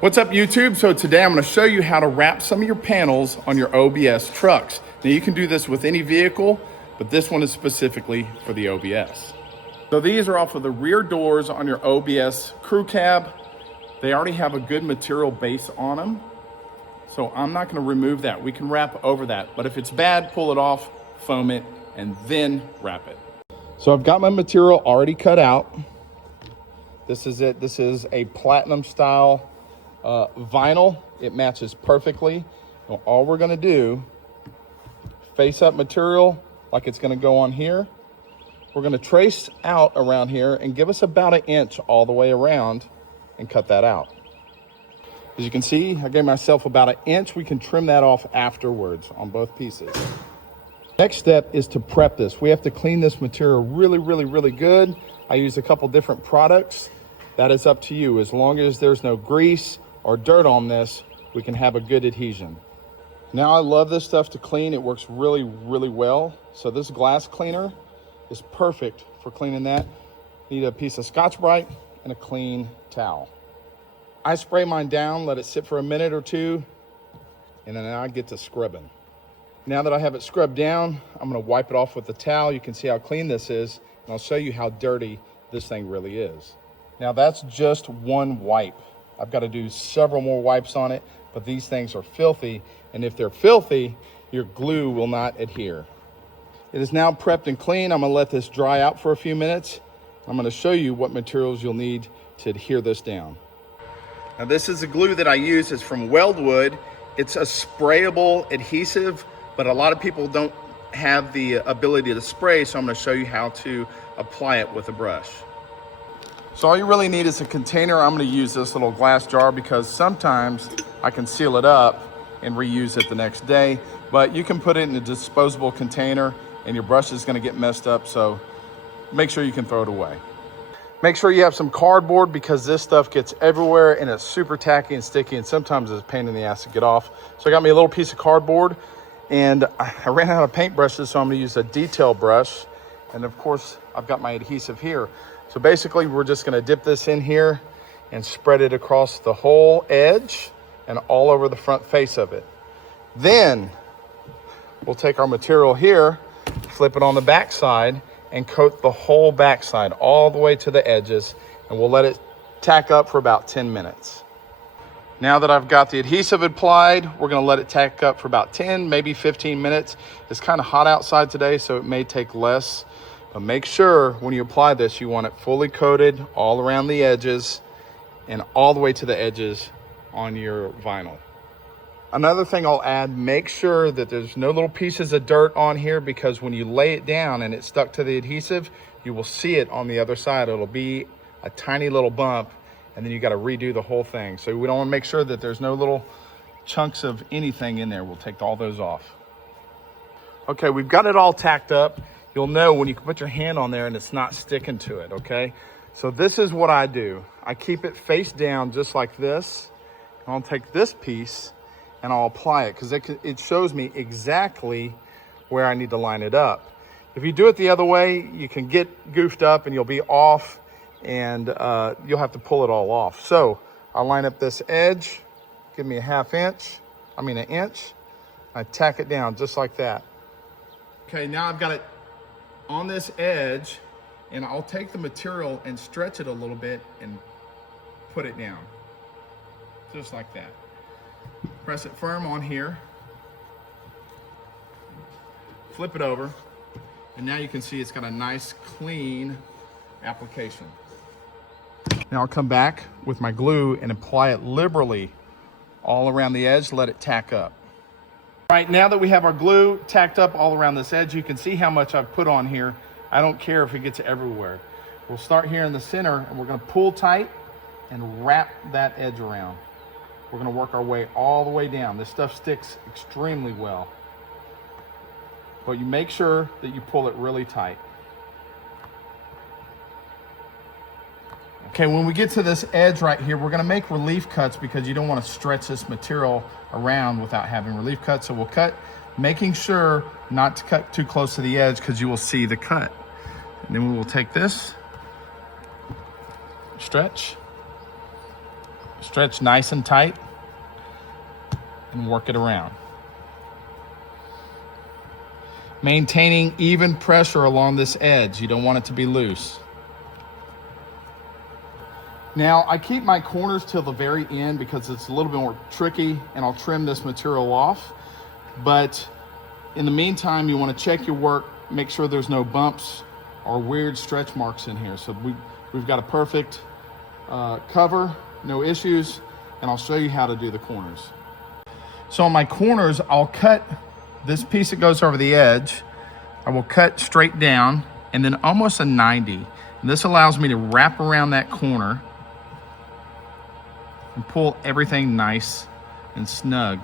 What's up, YouTube? So today I'm going to show you how to wrap some of your panels on your OBS trucks. Now you can do this with any vehicle, but this one is specifically for the OBS. So these are off of the rear doors on your OBS crew cab. They already have a good material base on them. So I'm not going to remove that. We can wrap over that, but if it's bad, pull it off, foam it, and then wrap it. So I've got my material already cut out. This is it. This is a platinum style vinyl. It matches perfectly. Now, all we're going to do, face up material like it's going to go on here. We're going to trace out around here and give us about 1 inch all the way around and cut that out. As you can see, I gave myself about 1 inch. We can trim that off afterwards on both pieces. Next step is to prep this. We have to clean this material really good. I use a couple different products. That is up to you. As long as there's no grease or dirt on this, we can have a good adhesion. Now I love this stuff to clean. It works really well. So this glass cleaner is perfect for cleaning that. Need a piece of Scotch-Brite and a clean towel. I spray mine down, let it sit for a minute or two, and then I get to scrubbing. Now that I have it scrubbed down, I'm gonna wipe it off with the towel. You can see how clean this is, and I'll show you how dirty this thing really is. Now that's just one wipe. I've got to do several more wipes on it, but these things are filthy, and if they're filthy, your glue will not adhere. It is now prepped and clean. I'm gonna let this dry out for a few minutes. I'm gonna show you what materials you'll need to adhere this down. Now this is the glue that I use. It's from Weldwood. It's a sprayable adhesive, but a lot of people don't have the ability to spray, so I'm gonna show you how to apply it with a brush. So all you really need is a container. I'm gonna use this little glass jar because sometimes I can seal it up and reuse it the next day, but you can put it in a disposable container and your brush is gonna get messed up, so make sure you can throw it away. Make sure you have some cardboard because this stuff gets everywhere and it's super tacky and sticky, and sometimes it's a pain in the ass to get off. So I got me a little piece of cardboard, and I ran out of paint brushes, so I'm gonna use a detail brush. And of course, I've got my adhesive here. So basically, we're just gonna dip this in here and spread it across the whole edge and all over the front face of it. Then we'll take our material here, flip it on the back side, and coat the whole backside all the way to the edges, and we'll let it tack up for about 10 minutes. Now that I've got the adhesive applied, we're gonna let it tack up for about 10, maybe 15 minutes. It's kind of hot outside today, so it may take less, but make sure when you apply this, you want it fully coated all around the edges and all the way to the edges on your vinyl. Another thing I'll add, make sure that there's no little pieces of dirt on here, because when you lay it down and it's stuck to the adhesive, you will see it on the other side. It'll be a tiny little bump, and then you got to redo the whole thing. So we don't want to make sure that there's no little chunks of anything in there. We'll take all those off. Okay, we've got it all tacked up. You'll know when you can put your hand on there and it's not sticking to it, okay? So this is what I do. I keep it face down just like this. And I'll take this piece and I'll apply it because it shows me exactly where I need to line it up. If you do it the other way, you can get goofed up and you'll be off, and you'll have to pull it all off. So I'll line up this edge, give me an inch. I tack it down just like that. Okay, now I've got it on this edge, and I'll take the material and stretch it a little bit and put it down, just like that. Press it firm on here, flip it over, and now you can see it's got a nice clean application. Now I'll come back with my glue and apply it liberally all around the edge, let it tack up. All right, now that we have our glue tacked up all around this edge, you can see how much I've put on here. I don't care if it gets everywhere. We'll start here in the center, and we're gonna pull tight and wrap that edge around. We're gonna work our way all the way down. This stuff sticks extremely well, but you make sure that you pull it really tight. Okay, when we get to this edge right here, we're gonna make relief cuts because you don't wanna stretch this material around without having relief cuts. So we'll cut, making sure not to cut too close to the edge because you will see the cut. And then we will take this, stretch, Stretch nice and tight and work it around. Maintaining even pressure along this edge. You don't want it to be loose. Now, I keep my corners till the very end because it's a little bit more tricky, and I'll trim this material off. But in the meantime, you want to check your work, make sure there's no bumps or weird stretch marks in here. So we've got a perfect cover, no issues, and I'll show you how to do the corners. So on my corners, I'll cut this piece that goes over the edge. I will cut straight down and then almost a 90. And this allows me to wrap around that corner and pull everything nice and snug.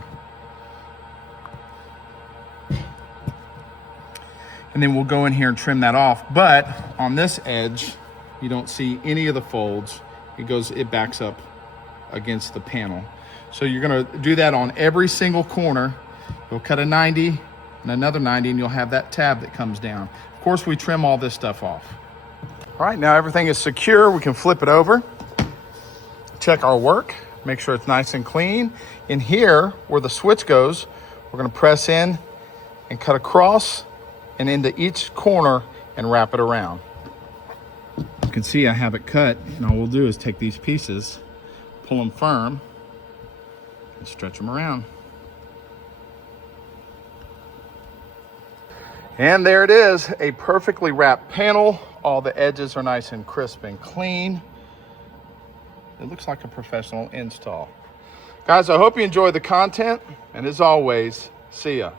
And then we'll go in here and trim that off. But on this edge, you don't see any of the folds. It backs up against the panel. So you're gonna do that on every single corner. You'll cut a 90 and another 90, and you'll have that tab that comes down. Of course, we trim all this stuff off. All right, now everything is secure. We can flip it over, check our work, make sure it's nice and clean. In here, where the switch goes, we're gonna press in and cut across and into each corner and wrap it around. You can see I have it cut, and all we'll do is take these pieces, pull them firm, and stretch them around. And there it is, a perfectly wrapped panel. All the edges are nice and crisp and clean. It looks like a professional install. Guys, I hope you enjoyed the content, and as always, see ya.